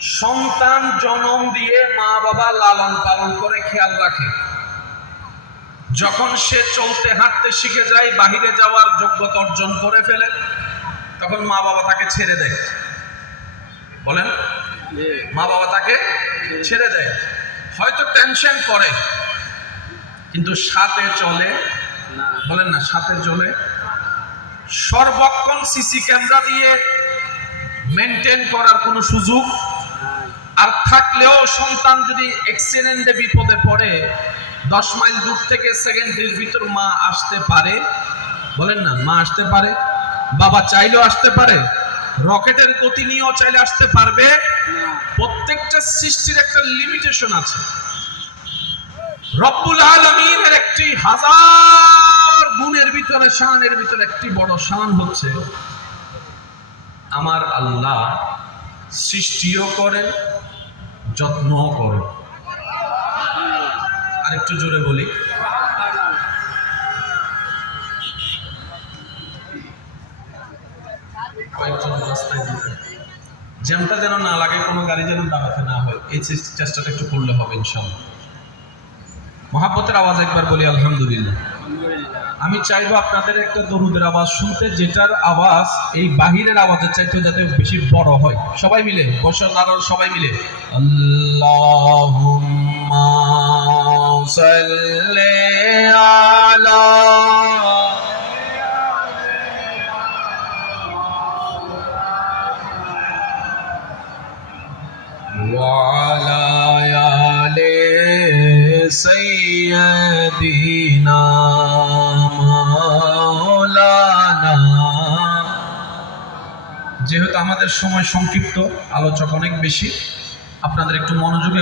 সন্তান জন্ম দিয়ে মা বাবা লালন পালন করে খেয়াল রাখে, যখন সে চলতে হাঁটতে শিখে যায়, বাহিরে যাওয়ার যোগ্যতা অর্জন করে ফেলে, তখন মা বাবা তাকে ছেড়ে দেয়। বলেন, মা বাবা তাকে ছেড়ে দেয়। হয়তো টেনশন করে, কিন্তু সাথে চলে। বলেন না, সাথে চলে। সর্বক্ষণ সিসি ক্যামেরা দিয়ে মেনটেন করার কোনো সুযোগ আর থাকলেও সন্তান যদি অ্যাক্সিডেন্টে বিপদে পড়ে 10 মাইল দূর থেকে সেকেন্ডের ভিতর মা আসতে পারে। বলেন না, মা আসতে পারে। বাবা চাইলেও আসতে পারে, রকেটের গতি নিয়েও চাইলে আসতে পারবে। প্রত্যেকটা সৃষ্টির একটা লিমিটেশন আছে। রব্বুল আলামিনের একটি হাজার গুণের ভিতরে, শানের ভিতরে একটি বড় শান হচ্ছে আমার আল্লাহ সৃষ্টিও করেন, যত্নও করেন। আর একটু জোরে বলি, কয়েকজন রাস্তায় দিতে জ্যামটা যেন না লাগে, কোনো গাড়ি যেন দাঁড়াতে না হয়, এই চেষ্টাটা একটু করলে হবে ইনশাআল্লাহ। মহাব্বতের আওয়াজ একবার বলি আলহামদুলিল্লাহ। আমি চাইবো আপনাদের একটা দরুদের আওয়াজ শুনতে, যেটার আওয়াজ এই বাহিরের আওয়াজের চাইতে যাতে বেশি বড় হয়। সবাই মিলে বসেন, আর সবাই মিলে আল্লাহুম্মা সাল্লি আলা ওয়া আলা আলি সাইয়্যিদিনা মাওলানা। যেহেতু আমাদের সময় সংক্ষিপ্ত, আলোচক অনেক বেশি, আপনাদের একটু মনোযোগে